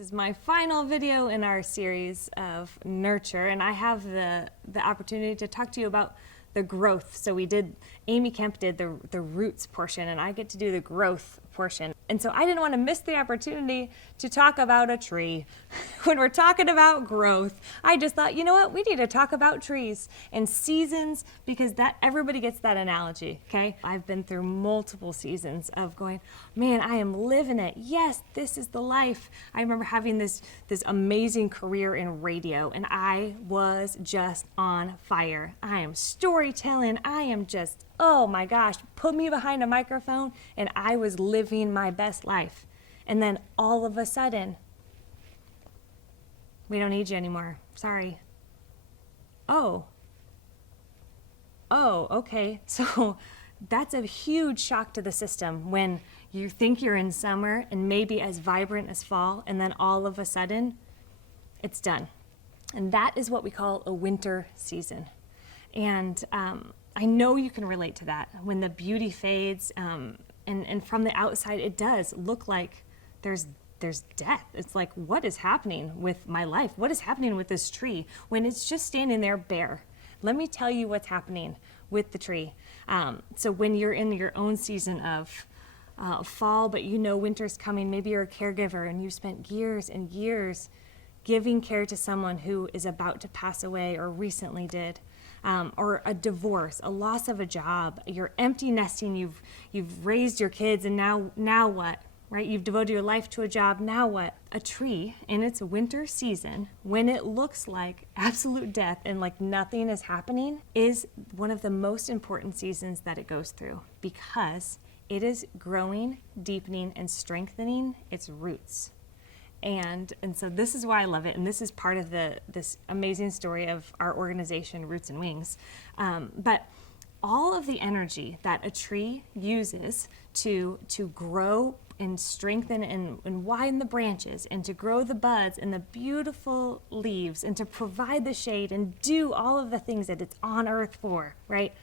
This is my final video in our series of nurture, and I have the opportunity to talk to you about the growth. So Amy Kemp did the roots portion, and I get to do the growth portion. And so I didn't want to miss the opportunity to talk about a tree. When we're talking about growth, I just thought, you know what, we need to talk about trees and seasons, because that everybody gets that analogy, okay? I've been through multiple seasons of going, man, I am living it. Yes, this is the life. I remember having this amazing career in radio, and I was just on fire. I am storytelling. I am just, oh my gosh, put me behind a microphone and I was living my best life. And then all of a sudden, we don't need you anymore. Sorry. Oh, okay. So that's a huge shock to the system when you think you're in summer and maybe as vibrant as fall, and then all of a sudden, it's done. And that is what we call a winter season. And I know you can relate to that. When the beauty fades, and from the outside, it does look like there's death. It's like, what is happening with my life? What is happening with this tree when it's just standing there bare? Let me tell you what's happening with the tree. So when you're in your own season of fall, but you know winter's coming, maybe you're a caregiver and you spent years and years giving care to someone who is about to pass away or recently did. Or a divorce, a loss of a job, you're empty nesting, you've raised your kids, and now what, right? You've devoted your life to a job, now what? A tree in its winter season, when it looks like absolute death and like nothing is happening, is one of the most important seasons that it goes through, because it is growing, deepening, and strengthening its roots. And so this is why I love it, and this is part of this amazing story of our organization, Roots and Wings. But all of the energy that a tree uses to grow and strengthen and widen the branches, and to grow the buds and the beautiful leaves, and to provide the shade and do all of the things that it's on earth for, right?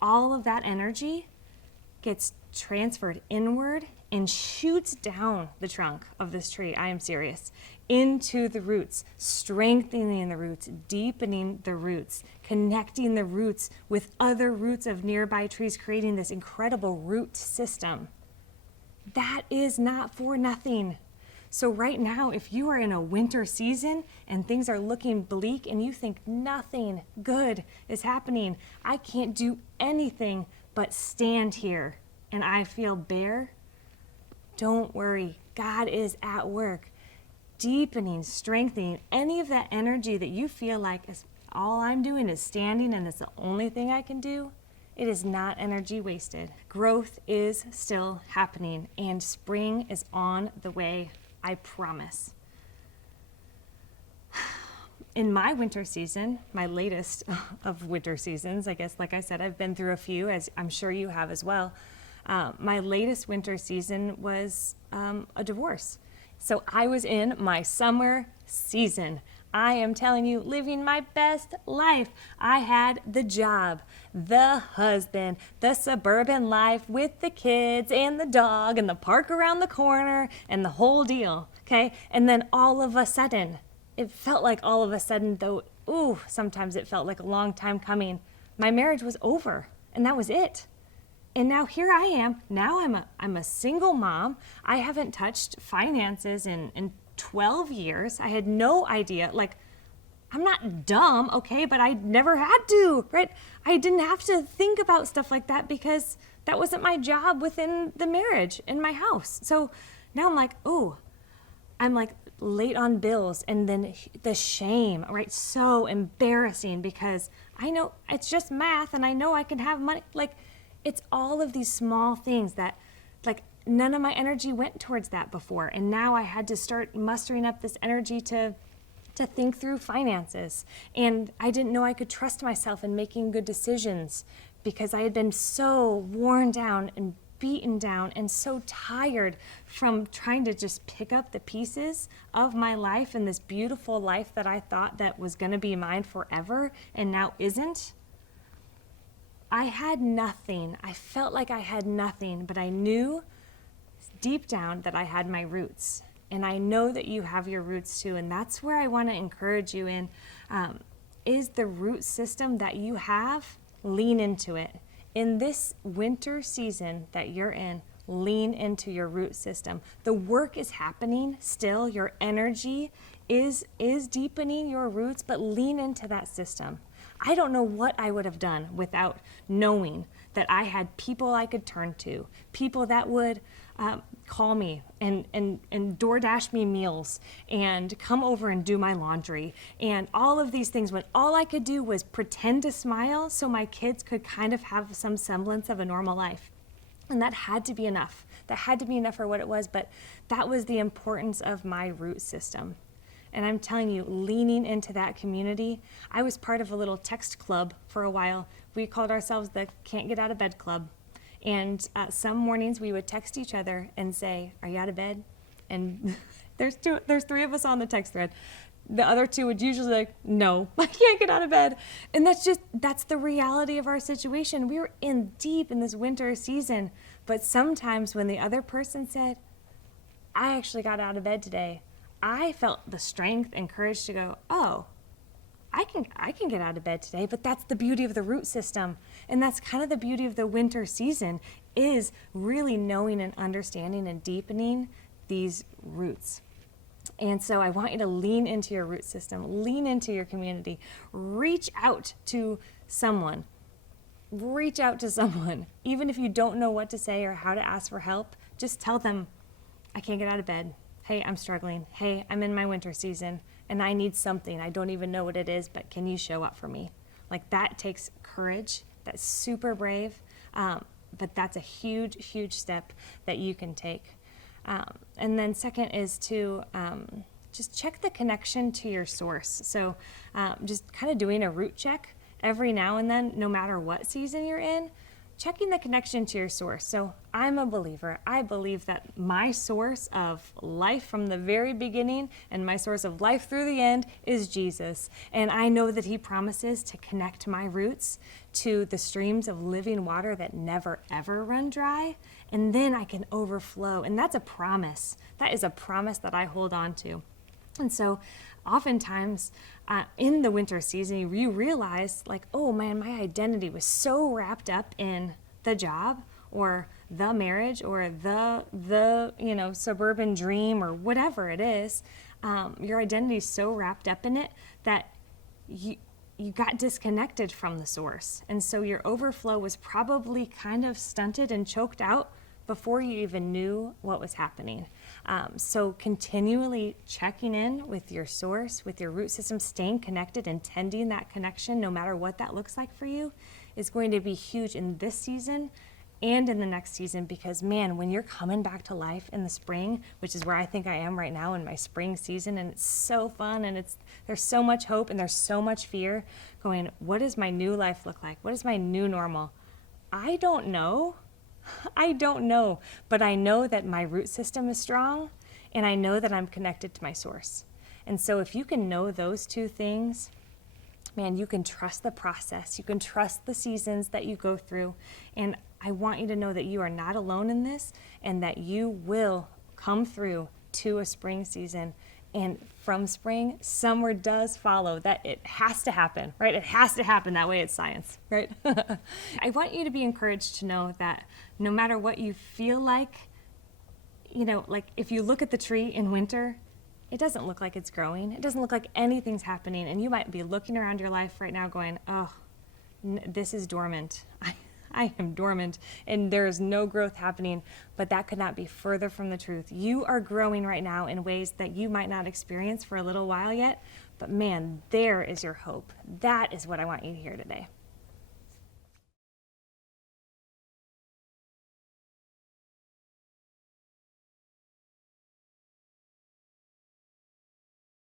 All of that energy gets transferred inward and shoots down the trunk of this tree, I am serious, into the roots, strengthening the roots, deepening the roots, connecting the roots with other roots of nearby trees, creating this incredible root system. That is not for nothing. So right now, if you are in a winter season and things are looking bleak and you think nothing good is happening, I can't do anything but stand here and I feel bare, don't worry. God is at work, deepening, strengthening any of that energy that you feel like is all I'm doing is standing and it's the only thing I can do. It is not energy wasted. Growth is still happening, and spring is on the way, I promise. In my winter season, my latest of winter seasons, I guess, like I said, I've been through a few, as I'm sure you have as well. My latest winter season was a divorce. So I was in my summer season. I am telling you, living my best life. I had the job, the husband, the suburban life with the kids and the dog and the park around the corner and the whole deal, okay? And then all of a sudden, it felt like all of a sudden, though, sometimes it felt like a long time coming, my marriage was over, and that was it. And now here I am. Now I'm a single mom. I haven't touched finances in 12 years. I had no idea. Like, I'm not dumb, okay, but I never had to, right? I didn't have to think about stuff like that because that wasn't my job within the marriage in my house. So now I'm like late on bills, and then the shame, right? So embarrassing, because I know it's just math and I know I can have money. Like, it's all of these small things that, like, none of my energy went towards that before. And now I had to start mustering up this energy to think through finances. And I didn't know I could trust myself in making good decisions, because I had been so worn down and beaten down and so tired from trying to just pick up the pieces of my life and this beautiful life that I thought that was going to be mine forever and now isn't. I had nothing. I felt like I had nothing, but I knew deep down that I had my roots. And I know that you have your roots too. And that's where I want to encourage you in, is the root system that you have, lean into it. In this winter season that you're in, lean into your root system. The work is happening still. Your energy is deepening your roots, but lean into that system. I don't know what I would have done without knowing that I had people I could turn to, people that would call me and DoorDash me meals and come over and do my laundry and all of these things, when all I could do was pretend to smile so my kids could kind of have some semblance of a normal life. And that had to be enough. That had to be enough for what it was, but that was the importance of my root system. And I'm telling you, leaning into that community, I was part of a little text club for a while. We called ourselves the Can't Get Out of Bed Club. And some mornings we would text each other and say, "Are you out of bed?" And there's three of us on the text thread. The other two would usually like, "No, I can't get out of bed." And that's the reality of our situation. We were in deep in this winter season, but sometimes when the other person said, "I actually got out of bed today," I felt the strength and courage to go, "Oh, I can get out of bed today." But that's the beauty of the root system. And that's kind of the beauty of the winter season, is really knowing and understanding and deepening these roots. And so I want you to lean into your root system, lean into your community, reach out to someone. Reach out to someone. Even if you don't know what to say or how to ask for help, just tell them, "I can't get out of bed. Hey, I'm struggling. Hey, I'm in my winter season and I need something. I don't even know what it is, but can you show up for me?" Like, that takes courage. That's super brave. But that's a huge, huge step that you can take. And then second is to just check the connection to your source. So just kind of doing a root check every now and then, no matter what season you're in, checking the connection to your source. So I'm a believer. I believe that my source of life from the very beginning and my source of life through the end is Jesus. And I know that he promises to connect my roots to the streams of living water that never ever run dry. And then I can overflow. And that's a promise. That is a promise that I hold on to. And so oftentimes in the winter season, you realize, like, oh man, my identity was so wrapped up in the job or the marriage or the suburban dream or whatever it is. Your identity is so wrapped up in it that you got disconnected from the source. And so your overflow was probably kind of stunted and choked out before you even knew what was happening. So continually checking in with your source, with your root system, staying connected and tending that connection, no matter what that looks like for you, is going to be huge in this season and in the next season. Because man, when you're coming back to life in the spring, which is where I think I am right now in my spring season, and it's so fun and there's so much hope and there's so much fear going, what does my new life look like? What is my new normal? I don't know, but I know that my root system is strong and I know that I'm connected to my source. And so if you can know those two things, man, you can trust the process. You can trust the seasons that you go through. And I want you to know that you are not alone in this and that you will come through to a spring season. And from spring, summer does follow. That it has to happen, right? It has to happen. That way it's science, right? I want you to be encouraged to know that no matter what you feel like, like if you look at the tree in winter, it doesn't look like it's growing. It doesn't look like anything's happening. And you might be looking around your life right now going, oh, this is dormant. I am dormant and there is no growth happening, but that could not be further from the truth. You are growing right now in ways that you might not experience for a little while yet, but man, there is your hope. That is what I want you to hear today.